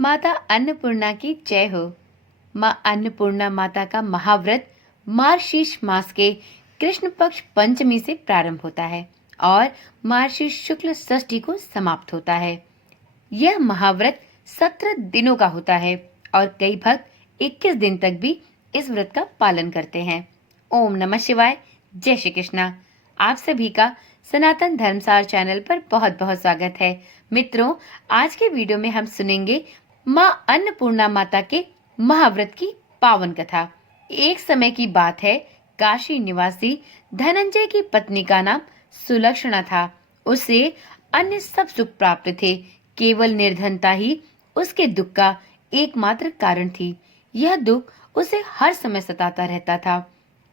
माता अन्नपूर्णा की जय हो। माँ अन्नपूर्णा माता का महाव्रत मार्गशीर्ष मास के कृष्ण पक्ष पंचमी से प्रारंभ होता है और मार्गशीर्ष शुक्ल षष्ठी को समाप्त होता है। यह महाव्रत 17 दिनों का होता है और कई भक्त 21 दिन तक भी इस व्रत का पालन करते हैं। ओम नमः शिवाय। जय श्री कृष्णा। आप सभी का सनातन धर्मसार चैनल पर बहुत बहुत स्वागत है। मित्रों, आज के वीडियो में हम सुनेंगे माँ अन्नपूर्णा माता के महाव्रत की पावन कथा। एक समय की बात है, काशी निवासी धनंजय की पत्नी का नाम सुलक्षणा था। उसे अन्य सब सुख प्राप्त थे, केवल निर्धनता ही उसके दुख का एकमात्र कारण थी। यह दुख उसे हर समय सताता रहता था।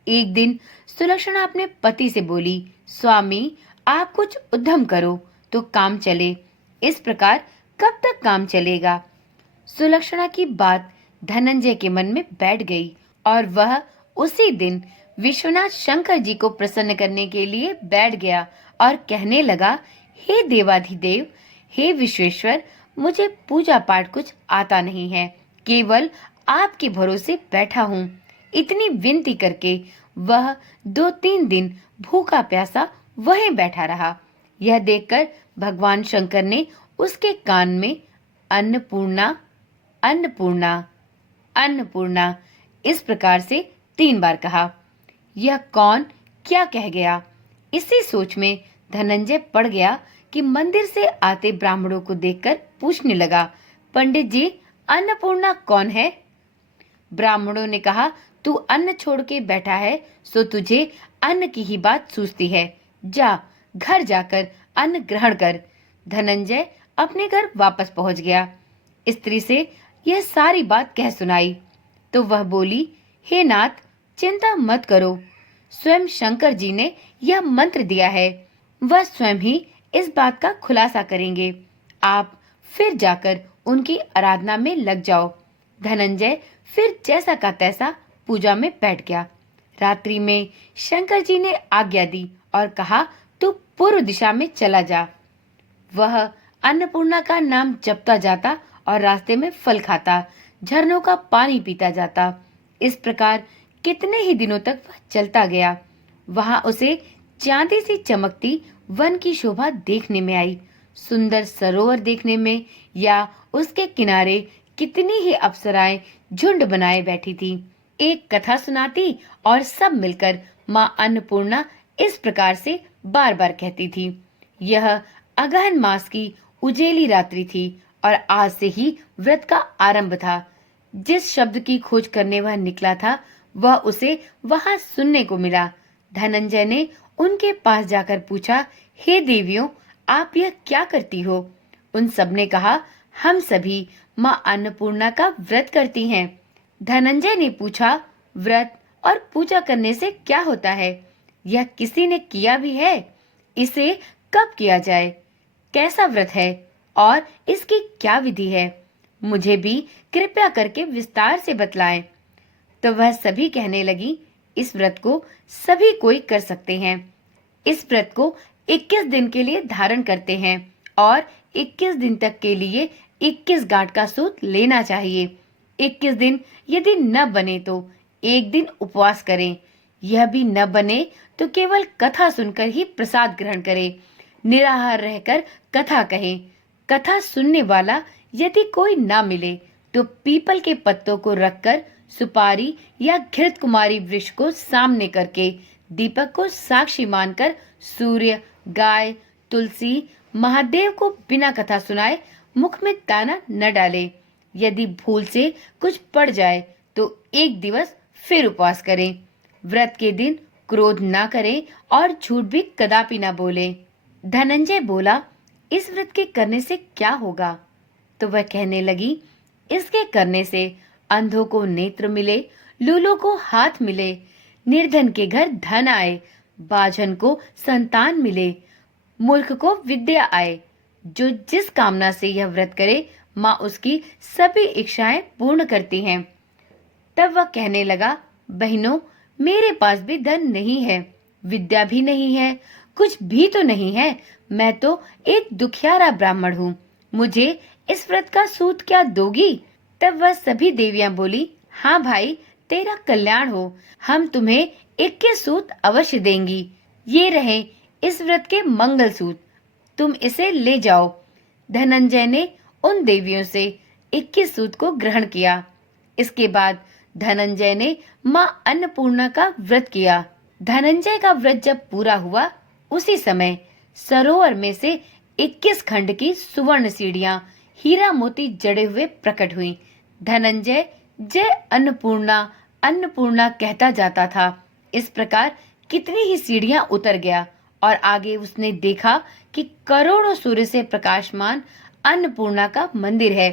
एक दिन सुलक्षणा अपने पति से बोली, स्वामी, आप कुछ उद्यम करो तो काम चले। इस प्रकार कब तक काम चलेगा? सुलक्षणा की बात धनंजय के मन में बैठ गई और वह उसी दिन विश्वनाथ शंकर जी को प्रसन्न करने के लिए बैठ गया और कहने लगा, हे देवाधिदेव, हे विश्वेश्वर, मुझे पूजा पाठ कुछ आता नहीं है, केवल आपके भरोसे बैठा हूँ। इतनी विनती करके वह 2-3 दिन भूखा प्यासा वहीं बैठा रहा। यह देखकर भगवान शंकर ने उसके कान में अन्नपूर्णा, अन्नपूर्णा, अन्नपूर्णा इस प्रकार से 3 बार कहा। यह कौन क्या कह गया? इसी सोच में धनंजय पड़ गया कि मंदिर से आते ब्राह्मणों को देखकर पूछने लगा, पंडित जी, अन्नपूर्णा कौन है? ब्राह्मणों ने कहा, तू अन्न छोड़ के बैठा है, सो तुझे अन्न की ही बात सूझती है। जा, घर जाकर अन्न ग्रहण कर। धनंजय अपने घर वापस पहुंच गया। स्त्री से यह सारी बात कह सुनाई तो वह बोली, हे नाथ, चिंता मत करो, स्वयं शंकर जी ने यह मंत्र दिया है, वह स्वयं ही इस बात का खुलासा करेंगे। आप फिर जाकर उनकी आराधना में लग जाओ। धनंजय फिर जैसा का तैसा पूजा में बैठ गया। रात्रि में शंकर जी ने आज्ञा दी और कहा, तू पूर्व दिशा में चला जा। वह अन्नपूर्णा का नाम जपता जाता और रास्ते में फल खाता, झरनों का पानी पीता जाता। इस प्रकार कितने ही दिनों तक वह चलता गया। वहां उसे चांदी सी चमकती वन की शोभा देखने में आई। सुंदर सरोवर देखने में या उसके किनारे कितनी ही अप्सराएं झुंड बनाए बैठी थी। एक कथा सुनाती और सब मिलकर माँ अन्नपूर्णा इस प्रकार से बार बार कहती थी। यह अगहन मास की उजेली रात्रि थी और आज से ही व्रत का आरंभ था। जिस शब्द की खोज करने वह निकला था, वह उसे वहां सुनने को मिला। धनंजय ने उनके पास जाकर पूछा, हे देवियों, आप यह क्या करती हो? उन सब ने कहा, हम सभी माँ अन्नपूर्णा का व्रत करती हैं। धनंजय ने पूछा, व्रत और पूजा करने से क्या होता है? यह किसी ने किया भी है? इसे कब किया जाए? कैसा व्रत है और इसकी क्या विधि है? मुझे भी कृपया करके विस्तार से बतलाएं। तो वह सभी कहने लगी, इस व्रत को सभी कोई कर सकते हैं। इस व्रत को 21 दिन के लिए धारण करते हैं और 21 दिन तक के लिए 21 गांठ का सूत लेना चाहिए। 21 दिन यदि न बने तो एक दिन उपवास करें। यह भी न बने तो केवल कथा सुनकर ही प्रसाद ग्रहण करें। निराहार रहकर कथा कहें। कथा सुनने वाला यदि कोई ना मिले तो पीपल के पत्तों को रखकर सुपारी या घृत कुमारी वृक्ष को सामने करके दीपक को साक्षी मानकर सूर्य, गाय, तुलसी, महादेव को बिना कथा सुनाए मुख में दाना न डाले। यदि भूल से कुछ पड़ जाए तो एक दिवस फिर उपवास करें। व्रत के दिन क्रोध ना करें और झूठ भी कदापि ना बोले। धनंजय बोला, इस व्रत के करने से क्या होगा? तो वह कहने लगी, इसके करने से अंधों को नेत्र मिले, लूलों को हाथ मिले, निर्धन के घर धन आए, बाझन को संतान मिले, मूर्ख को विद्या आए। जो जिस कामना से यह व्रत करे, माँ उसकी सभी इच्छाएं पूर्ण करती हैं। तब वह कहने लगा, बहनों, मेरे पास भी धन नहीं है, विद्या भी नहीं है, कुछ भी तो नहीं है। मैं तो एक दुखियारा ब्राह्मण हूँ। मुझे इस व्रत का सूत क्या दोगी? तब वह सभी देवियां बोली, हाँ भाई, तेरा कल्याण हो, हम तुम्हें 21 सूत अवश्य देंगी। ये रहे इस व्रत के मंगल सूत, तुम इसे ले जाओ। धनंजय ने उन देवियों से 21 सूत को ग्रहण किया। इसके बाद धनंजय ने मां अन्नपूर्णा का व्रत किया। धनंजय का व्रत जब पूरा हुआ, उसी समय सरोवर में से 21 खंड की सुवर्ण सीढ़ियां हीरा मोती जड़े हुए प्रकट हुई। धनंजय जय अन्नपूर्णा अन्नपूर्णा कहता जाता था। इस प्रकार कितनी ही सीढ़ियां उतर गया और आगे उसने देखा कि करोड़ों सूर्य से प्रकाशमान अन्नपूर्णा का मंदिर है।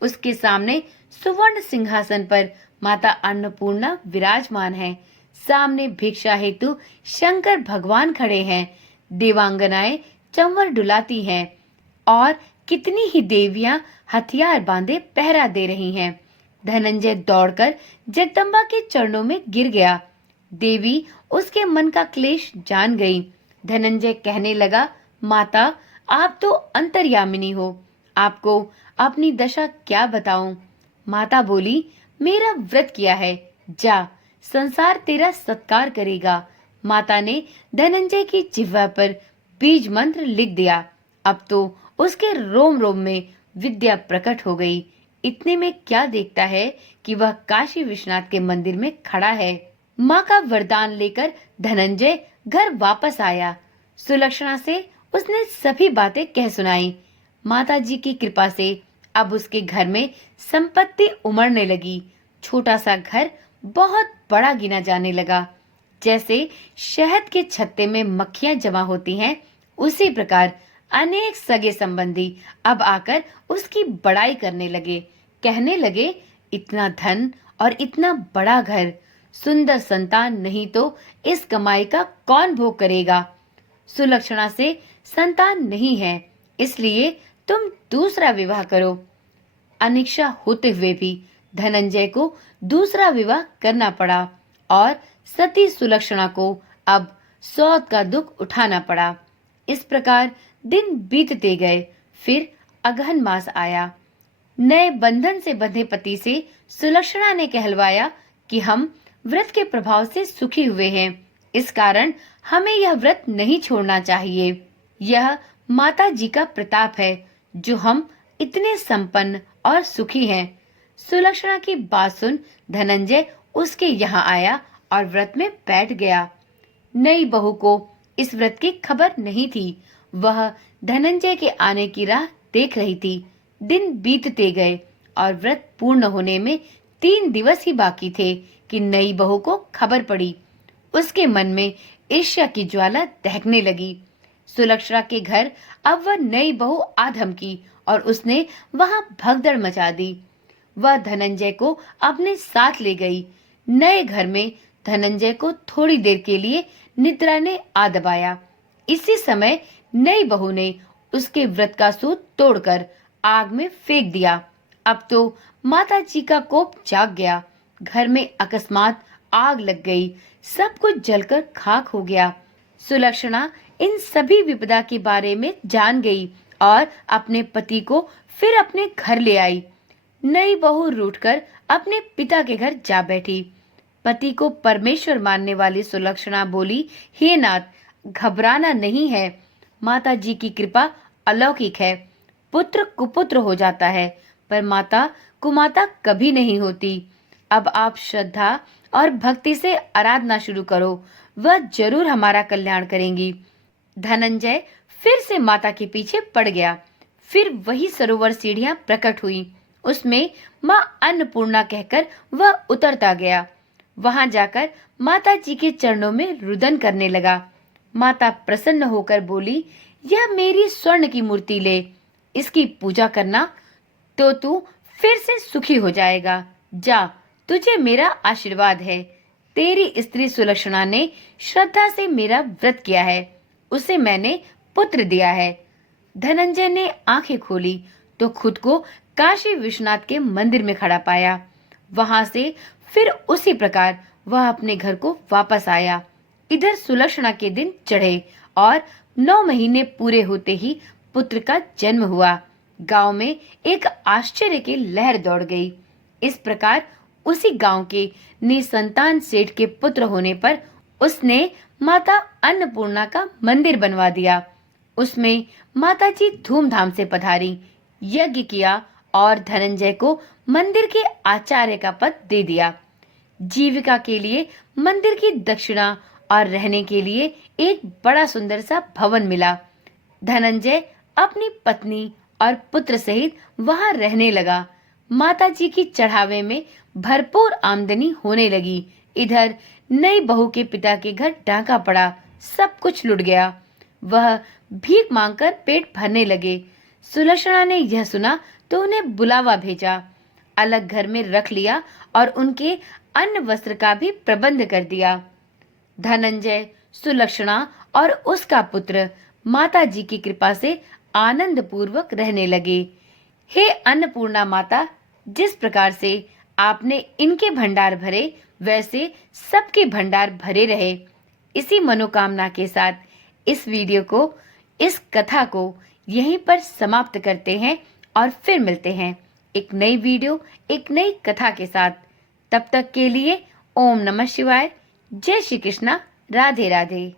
उसके सामने सुवर्ण सिंहासन पर माता अन्नपूर्णा विराजमान है। सामने भिक्षा हेतु शंकर भगवान खड़े हैं। देवांगनाएं चंवर डुलाती हैं और कितनी ही देवियां हथियार बांधे पहरा दे रही हैं। धनंजय दौड़कर जगदम्बा के चरणों में गिर गया। देवी उसके मन का क्लेश जान गई। धनंजय कहने लगा, माता, आप तो अंतर्यामिनी हो, आपको अपनी दशा क्या बताऊं? माता बोली, मेरा व्रत किया है, जा, संसार तेरा सत्कार करेगा। माता ने धनंजय की जिह्वा पर बीज मंत्र लिख दिया। अब तो उसके रोम रोम में विद्या प्रकट हो गई। इतने में क्या देखता है कि वह काशी विश्वनाथ के मंदिर में खड़ा है। माँ का वरदान लेकर धनंजय घर वापस आया। सुलक्षणा से उसने सभी बातें कह सुनाई। माता जी की कृपा से अब उसके घर में संपत्ति उमड़ने लगी। छोटा सा घर बहुत बड़ा गिना जाने लगा। जैसे शहद के छत्ते में मक्खियां जमा होती हैं, उसी प्रकार अनेक सगे संबंधी अब आकर उसकी बड़ाई करने लगे। कहने लगे, इतना धन और इतना बड़ा घर, सुंदर संतान नहीं तो इस कमाई का कौन भोग करेगा? सुलक्षणा से संतान नहीं है, इसलिए तुम दूसरा विवाह करो। अनिच्छा होते हुए भी धनंजय को दूसरा विवाह करना पड़ा और सती सुलक्षणा को अब सौत का दुख उठाना पड़ा। इस प्रकार दिन बीतते गए। फिर अगहन मास आया। नए बंधन से बंधे पति से सुलक्षणा ने कहलवाया कि हम व्रत के प्रभाव से सुखी हुए हैं, इस कारण हमें यह व्रत नहीं छोड़ना चाहिए। यह माता जी का प्रताप है जो हम इतने संपन्न और सुखी हैं। सुलक्षणा की बात सुन धनंजय उसके यहाँ आया और व्रत में बैठ गया। नई बहू को इस व्रत की खबर नहीं थी। वह धनंजय के आने की राह देख रही थी। दिन बीतते गए और व्रत पूर्ण होने में 3 दिवस ही बाकी थे कि नई बहू को खबर पड़ी। उसके मन में ईर्ष्या की ज्वाला दहकने लगी। सुलक्षणा के घर अब वह नई बहू आ धमकी और उसने वहां भगदड़ मचा दी। वह धनंजय को अपने साथ ले गई। नए घर में धनंजय को थोड़ी देर के लिए निद्रा ने आ दबाया। इसी समय नई बहू ने उसके व्रत का सूत तोड़कर आग में फेंक दिया। अब तो माता जी का कोप जाग गया। घर में अकस्मात आग लग गई। सब कुछ जलकर खाक हो गया। सुलक्षणा इन सभी विपदा के बारे में जान गई और अपने पति को फिर अपने घर ले आई। नई बहू रूठकर अपने पिता के घर जा बैठी। पति को परमेश्वर मानने वाली सुलक्षणा बोली, हे नाथ, घबराना नहीं है, माता जी की कृपा अलौकिक है। पुत्र कुपुत्र हो जाता है पर माता कुमाता कभी नहीं होती। अब आप श्रद्धा और भक्ति से आराधना शुरू करो, वह जरूर हमारा कल्याण करेंगी। धनंजय फिर से माता के पीछे पड़ गया। फिर वही सरोवर सीढ़ियां प्रकट हुई। उसमें माँ अन्नपूर्णा कहकर वह उतरता गया। वहां जाकर माता जी के चरणों में रुदन करने लगा। माता प्रसन्न होकर बोली, यह मेरी स्वर्ण की मूर्ति ले, इसकी पूजा करना तो तू फिर से सुखी हो जाएगा। जा, तुझे मेरा आशीर्वाद है। तेरी स्त्री सुलक्षणा ने श्रद्धा से मेरा व्रत किया है, उसे मैंने पुत्र दिया है। धनंजय ने आंखें खोली तो खुद को काशी विश्वनाथ के मंदिर में खड़ा पाया। वहां से फिर उसी प्रकार वह अपने घर को वापस आया। इधर सुलक्षणा के दिन चढ़े और 9 महीने पूरे होते ही पुत्र का जन्म हुआ। गांव में एक आश्चर्य की लहर दौड़ गई। इस प्रकार उसी गांव के निसंतान सेठ के पुत्र होने पर उसने माता अन्नपूर्णा का मंदिर बनवा दिया। उसमें माताजी धूमधाम से पधारी, यज्ञ किया और धनंजय को मंदिर के आचार्य का पद दे दिया। जीविका के लिए मंदिर की दक्षिणा और रहने के लिए एक बड़ा सुंदर सा भवन मिला। धनंजय अपनी पत्नी और पुत्र सहित वहां रहने लगा। माताजी की चढ़ावे में भरपूर आमदनी होने लगी। इधर नई बहू के पिता के घर डाका पड़ा, सब कुछ लुट गया। वह भीख मांगकर पेट भरने लगे। सुलक्षणा ने यह सुना तो उन्हें बुलावा भेजा, अलग घर में रख लिया और उनके अन्न वस्त्र का भी प्रबंध कर दिया। धनंजय, सुलक्षणा और उसका पुत्र माता जी की कृपा से आनंद पूर्वक रहने लगे। हे अन्नपूर्णा माता, जिस प्रकार से आपने इनके भंडार भरे, वैसे सबके भंडार भरे रहे। इसी मनोकामना के साथ इस कथा को यहीं पर समाप्त करते हैं और फिर मिलते हैं एक नई वीडियो, एक नई कथा के साथ। तब तक के लिए ओम नमः शिवाय, जय श्री कृष्णा, राधे राधे।